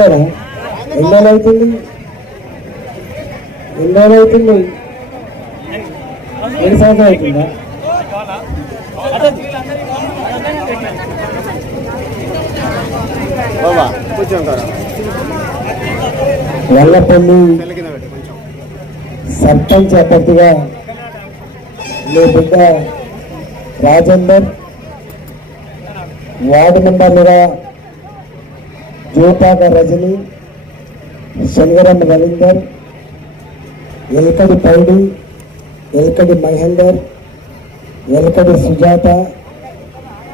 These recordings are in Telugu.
అంతేనా ఎన్నో అవుతుంది ఎన్నో అవుతుంది ఎన్ని సంవత్సరాలు అవుతుందా వల్లపల్లి సర్పంచ్ అభ్యర్థిగా మీ బిడ్డ రాజేందర్ వార్డు మెంబర్లుగా జోపాక రజని శనివరం రవీందర్ ఎల్కడి పౌడి ఎల్కడి మహేందర్ ఎల్కడి సుజాత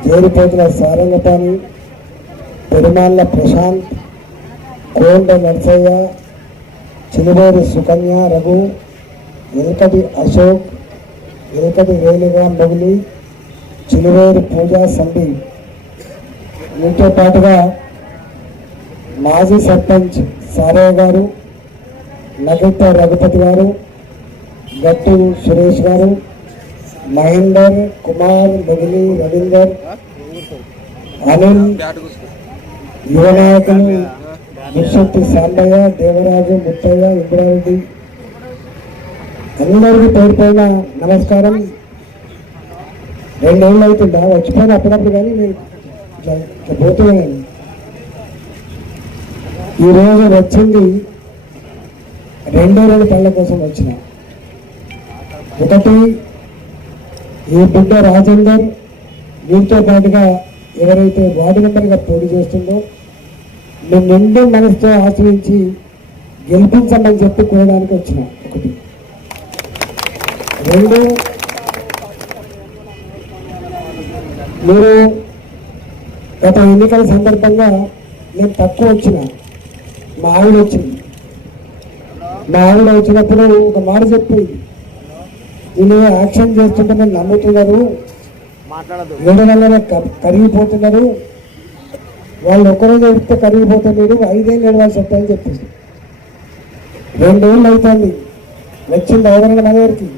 జేరిపోతుల సారంగపాణి పెరుమాళ్ళ ప్రశాంత్ కోండ నర్సయ్య చిలువేరు సుకన్య రఘు ఎల్కటి అశోక్ ఎల్కటి రేణుగా మొగులి చిలువేరు పూజా సందీప్. వీటితో పాటుగా మాజీ సర్పంచ్ సారయ్య గారు నగట్ట రఘుపతి గారు గట్టు సురేష్ గారు మహేందర్ కుమార్ మొగిలి రవీందర్ అనిల్ యువ నాయకులు విశ్వక్తి సాంబయ్య దేవరాజు ముత్తయ్య ఇంద్రారెడ్డి. అందరికీ పేరు పైన నమస్కారం. రెండేళ్ళు అవుతుందా వచ్చిపోయిన అప్పుడప్పుడు కానీ మీరు ఇట్లా పోతున్నాను ఈరోజు వచ్చింది రెండో రెండు పళ్ళ కోసం వచ్చిన. ఒకటి ఈ బిడ్డ రాజేందర్ వీరితో పాటుగా ఎవరైతే వార్డు మెంబర్గా పోటీ చేస్తుందో నేను నిండు మనసుతో ఆశ్రయించి గెలిపించమని చెప్పి కోరడానికి వచ్చిన ఒకటి. రెండు మీరు గత ఎన్నికల సందర్భంగా నేను తక్కువ వచ్చిన మా ఆవిడ వచ్చింది మా ఆవిడ వచ్చినప్పుడు ఒక మాట చెప్పింది నేను యాక్షన్ చేస్తుంటే నమ్ముతున్నారు మాట్లాడదు. ఏడు నెలల కరిగిపోతున్నారు. వాళ్ళు ఒక్కరోజు ఎడితే కరిగిపోతే మీరు ఐదేళ్ళు ఏడవాల్సి వస్తాయని చెప్పేసి. రెండేళ్ళు అవుతుంది వచ్చిందా ఎవరైనా మన దగ్గరికి?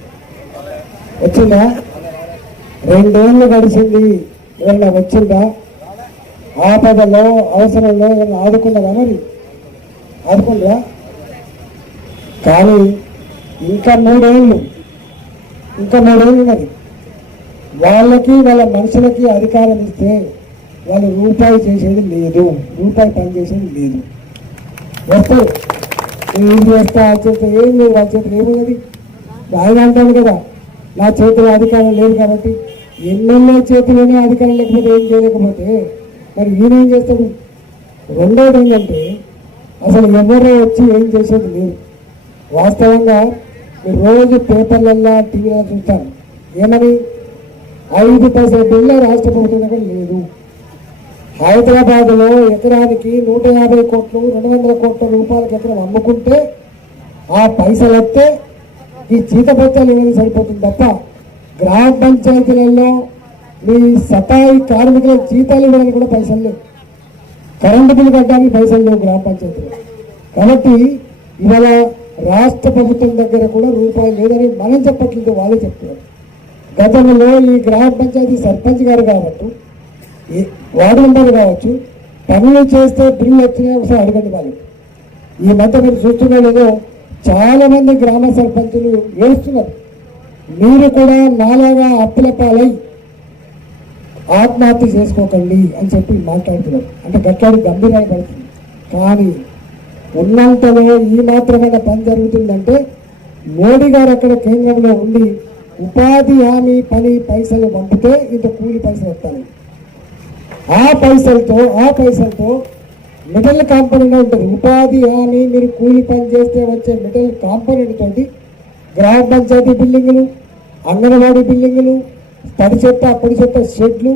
వచ్చిందా? రెండేళ్ళు గడిచింది. ఎవరైనా వచ్చిందా? ఆపదలో అవసరంలో ఎవరైనా ఆదుకున్నదా మరి? ఆదుకుందా కానీ ఇంకా మూడేళ్ళు ఇంకా మూడేళ్ళు ఉన్నది. వాళ్ళకి వాళ్ళ మనుషులకి అధికారం ఇస్తే వాళ్ళు రూపాయి చేసేది లేదు. రూపాయి పని చేసేది లేదు. వస్తారు ఏం చేస్తా చేస్తా ఏం లేదు వాళ్ళ చేతిలో ఏమున్నది? ఆయన అంటాడు కదా నా చేతిలో అధికారం లేదు కాబట్టి ఎన్నెన్నో చేతిలోనే అధికారం లేకపోతే ఏం చేయలేకపోతే మరి ఈయనేం చేస్తాడు? రెండోది ఏంటంటే అసలు ఎవరో వచ్చి ఏం చేసేది లేదు. వాస్తవంగా మీరు రోజు పేపర్లల్లా టీవీలో చూస్తాను ఏమని? ఐదు పైసల బిల్లు రాష్ట్ర ప్రభుత్వం దగ్గర లేదు. హైదరాబాద్లో ఎకరానికి నూట యాభై కోట్లు రెండు వందల కోట్ల రూపాయలకి ఎకరం అమ్ముకుంటే ఆ పైసలు వస్తే ఈ చీతపత్రాలు ఏమైనా సరిపోతుంది తప్ప గ్రామ పంచాయతీలలో మీ సతాయి కార్మికుల జీతాలు ఇవ్వడానికి కూడా పైసలు లేవు. కరెంటు బిల్లు కట్టడానికి పైసలు లేవు గ్రామ పంచాయతీలో. కాబట్టి ఇవాళ రాష్ట్ర ప్రభుత్వం దగ్గర కూడా రూపాయి లేదని మనం చెప్పట్లేదు వాళ్ళే చెప్తున్నారు. గతంలో ఈ గ్రామ పంచాయతీ సర్పంచ్ గారు కావచ్చు వార్డు మెంబర్ కావచ్చు పనులు చేస్తే బిల్లు వచ్చినాయి ఒకసారి అడగండి వాళ్ళు. ఈ మధ్య మీరు చూస్తున్నదో చాలామంది గ్రామ సర్పంచులు వేస్తున్నారు మీరు కూడా నాలాగా అప్పుల పాలై ఆత్మహత్య చేసుకోకండి అని చెప్పి మాట్లాడుతున్నారు అంటే గట్టాడు గంభీరంగా పడుతుంది కానీ ఉన్నంతలో ఈ మాత్రమైన పని జరుగుతుందంటే మోడీ గారు అక్కడ కేంద్రంలో ఉండి ఉపాధి హామీ పని పైసలు పంపితే ఇంత కూలి పైసలు వస్తాయి. ఆ పైసలతో ఆ పైసలతో మిడిల్ కాంపనెంట్ ఉంటుంది. ఉపాధి హామీ మీరు కూలి పని చేస్తే వచ్చే మిడిల్ కాంపనెంట్ తోటి గ్రామ పంచాయతీ బిల్డింగులు అంగన్వాడీ బిల్డింగులు తడి చెత్త పొడి చెత్త షెడ్లు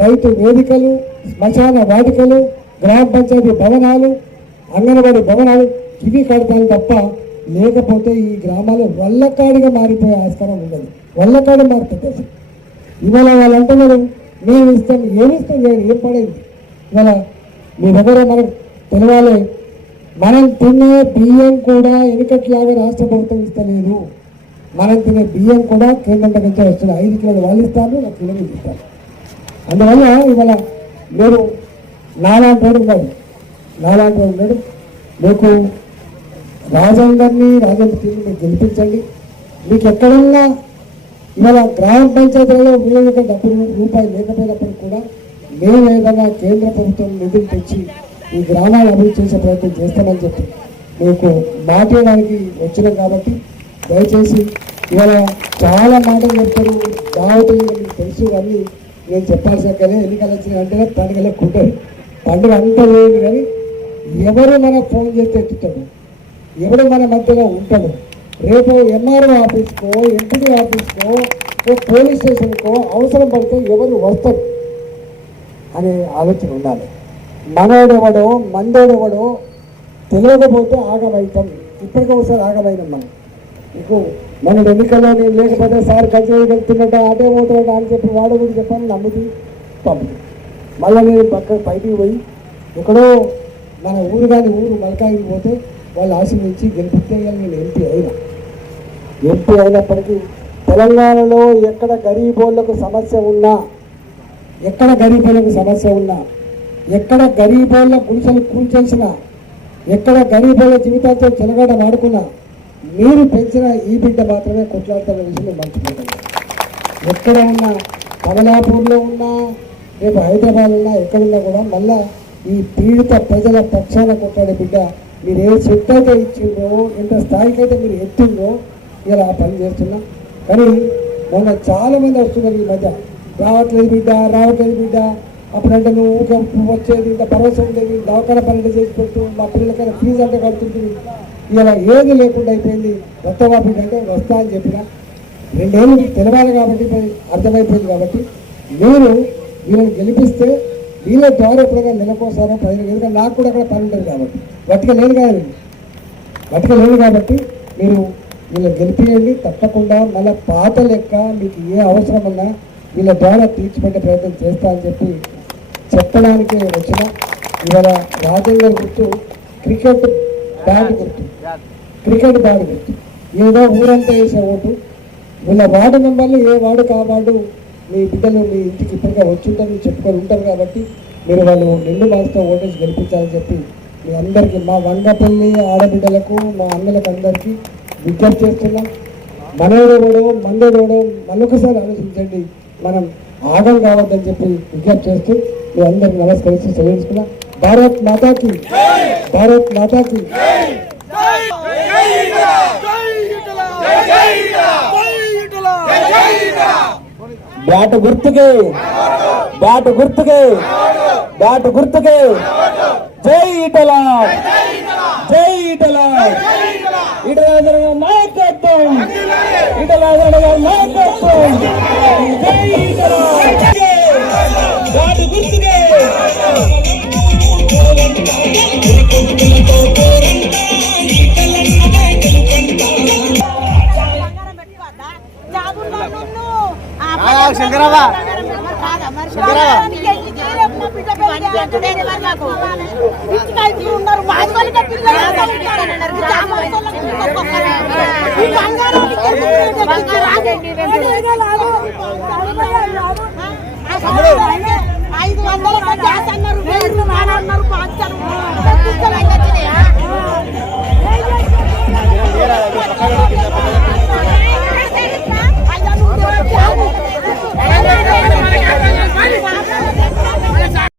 రైతు వేదికలు శ్మశాన వాటికలు గ్రామ పంచాయతీ భవనాలు అంగన్వాడీ భవనాలు ఇవి కడతాను తప్ప లేకపోతే ఈ గ్రామాలు వల్లకాడిగా మారిపోయే ఆస్కారం ఉండదు. వల్లకాడి మారుతుంది ఇవాళ వాళ్ళు అంటున్నారు మేము ఇస్తాం ఏమిస్తాం లేదు ఏం పడేది? ఇవాళ మీ దగ్గర మనకు తెలవాలి మనం తినే బియ్యం కూడా వెనుకట్లాగా రాష్ట్ర ప్రభుత్వం ఇస్తలేదు. మనం తినే బియ్యం కూడా కేంద్రం దగ్గర నుంచి వస్తుంది. ఐదు కిలోలు వాళ్ళు ఇస్తారు ఒక కిలో మీరు ఇస్తారు. అందువల్ల ఇవాళ మీరు నాలాంటి వాడు ఉన్నారు నాలాంటి వాడు ఉన్నాడు. మీకు రాజేందర్ని రాజేంద్ర టీంని మీరు గెలిపించండి. మీకు ఎక్కడన్నా ఇవాళ గ్రామ పంచాయతీలలో మీ యొక్క డబ్బులు రూపాయి లేకపోయినప్పుడు కూడా మేము ఏదైనా కేంద్ర ప్రభుత్వం నిధులు తెచ్చి ఈ గ్రామాలు అభివృద్ధి చేసే ప్రయత్నం చేస్తామని చెప్పి మీకు మాట్లాడడానికి వచ్చినాం కాబట్టి దయచేసి ఇవాళ చాలా మాటలు చెప్తారు కాబట్టి మీకు తెలుసు కానీ నేను చెప్పాల్సిన కానీ ఎన్నికలు వచ్చినాయి అంటే పండుగలో కుట్టరు పండుగ అంతా లేదు కానీ ఎవరు మనకు ఫోన్ చేస్తే ఎత్తుతాము? ఎవడు మన మధ్యలో ఉంటాము? రేపు ఎంఆర్ఓ ఆఫీస్కో ఎంపీ ఆఫీస్కో ఓ పోలీస్ స్టేషన్కో అవసరం పడితే ఎవరు వస్తారు? అనే ఆలోచన ఉండాలి. మనోడెవడో మందోడెవడో తెలియకపోతే ఆగమైతాం ఇప్పటికీ ఒకసారి ఆగమైనాం మనం. మన ఎన్నికల్లో నేను లేకపోతే సార్ కలిసి వెళ్తున్నట్టు అటే పోతున్నాడు అని చెప్పి వాడు కూడా చెప్పాను నమ్ముతూ పంపు మళ్ళీ నేను పక్క బయటికి పోయి ఎక్కడో మన ఊరు కానీ ఊరు మలకాయికి పోతే వాళ్ళు ఆశీర్వించి గెలిపితే నేను ఎంపీ అయినా. ఎంపీ అయినప్పటికీ తెలంగాణలో ఎక్కడ గరీబోళ్ళకు సమస్య ఉన్నా ఎక్కడ గరీబోళ్ళకు సమస్య ఉన్నా ఎక్కడ గరీబోళ్ళ గుడిసెలు కూల్చేసినా ఎక్కడ గరీబోళ్ళ జీవితాలతో చెలగడ వాడుకున్నా మీరు పెంచిన ఈ బిడ్డ మాత్రమే కొట్లాడుతున్న విషయం మర్చిపోతుంది ఎక్కడ ఉన్నా కమలాపూర్లో ఉన్నా రేపు హైదరాబాద్ ఉన్నా ఎక్కడున్నా కూడా మళ్ళా ఈ పీడిత ప్రజల పక్షాన కొట్లాడే బిడ్డ మీరు ఏ చెట్టు అయితే ఇచ్చిందో ఎంత స్థాయికి అయితే మీరు ఎత్తిందో ఇలా పని చేస్తున్నా. కానీ మొన్న చాలామంది వస్తున్నారు ఈ మధ్య. రావట్లేదు బిడ్డ రావట్లేదు బిడ్డ. అప్పుడంటే నువ్వు ఊరికే వచ్చేది ఇంత పరవశం ఉండేది దవాఖాన పనులు చేసి పెడుతూ మా పిల్లలకైనా ఫీజు అంటే కడుతుంటుంది. ఇలా ఏది లేకుండా అయిపోయింది. కొత్త బిడ్డ అంటే వస్తా అని చెప్పిన. రెండేళ్ళు మీకు తెలవాలి కాబట్టి అర్థమైపోయింది కాబట్టి మీరు వీళ్ళని గెలిపిస్తే వీళ్ళ ద్వారా ఎప్పుడైనా నెలకోసారో ప్రజలు ఎందుకంటే నాకు కూడా అక్కడ పని ఉంటుంది కాబట్టి. గట్టిగా లేదు కదా వీళ్ళు. లేదు కాబట్టి మీరు వీళ్ళని గెలిపియండి. తప్పకుండా మళ్ళీ పాత లెక్క మీకు ఏ అవసరం ఉన్నా వీళ్ళ ద్వారా తీర్చిపెట్టే ప్రయత్నం చేస్తా అని చెప్పి చెప్పడానికి వచ్చిన ఇవాళ రాజేందర్ గుర్తు క్రికెట్ బ్యాట్ గుర్తు క్రికెట్ బ్యాట్ గుర్తు ఏదో ఊరంతా వేసే ఓటు. వీళ్ళ వార్డు మెంబర్లు ఏ వార్డు కా వార్డు మీ బిడ్డలు మీ ఇంటికి ఇప్పటికే వచ్చి ఉంటారు చెప్పుకొని ఉంటారు కాబట్టి మీరు వాళ్ళు నిండు మనసుతో ఓటేసి గెలిపించాలని చెప్పి మీ అందరికీ మా వంగపల్లి ఆడబిడ్డలకు మా అన్నలకు అందరికీ విజ్ఞప్తి చేస్తున్నాం. మనోడోడో మందోడోడో మరొకసారి ఆలోచించండి. మనం ఆగం కావద్దని చెప్పి విజ్ఞప్తి చేస్తూ మీ అందరికి నమస్కరిస్తూ సెలవుకున్నా భారత్ మాతాకి భారత్ మాతాకి బ్యాట్ గుర్తుకే బ్యాట్ గుర్తుకే బ్యాట్ గుర్తుకే జై ఇటల జై ఇటల ఇటల నాయకత్వం ఇటల నాయకత్వం శంకరాబా శంకరాబా ఉన్నారు ఐదు వందల గ్యాస్ అన్నారు వేరు నాన్న అన్నారు పాచారు